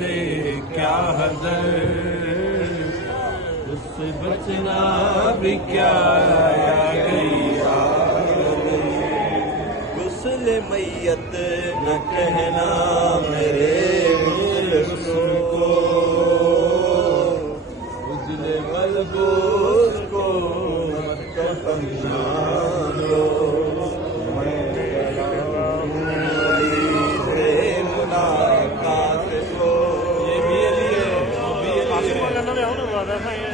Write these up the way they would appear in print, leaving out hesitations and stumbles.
से क्या हदर, उससे बचना भी क्या आ गई। गुस्ल मैयत न कहना मेरे गुस्ल को, उजले मलबूस को मत पहचानो।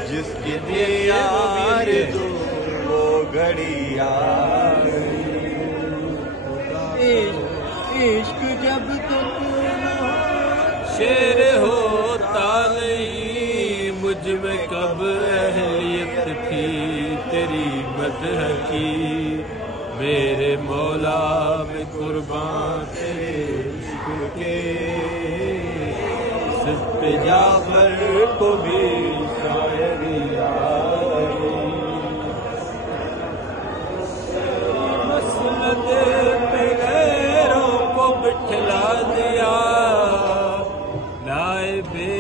जिसकी यार तू वो घड़ी आ गई। इश्क जब तक शेर होता नहीं, मुझ में कब अहलियत थी तेरी मदह की। मेरे मौला में कुर्बान तेरे इश्क के, सिर्फ पे जाफर को भी शायरी आ गई। मसनद पे गैरों को बिठला दिया, नाइबे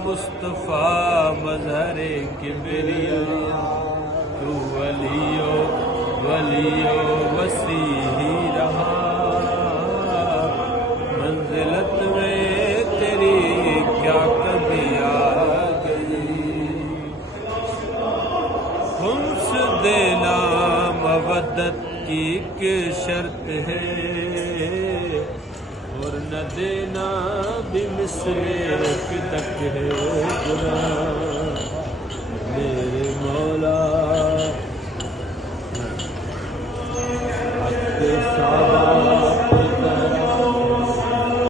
मुस्तफा मज़हरे किबरिया। तू वलियो वलियो वसीही रहा, मंजिलत में तेरी क्या कभी आ गई। खुम्स देना मवद्दत की एक शर्त है, और न देना भी मिसले फिदक है गुनाह।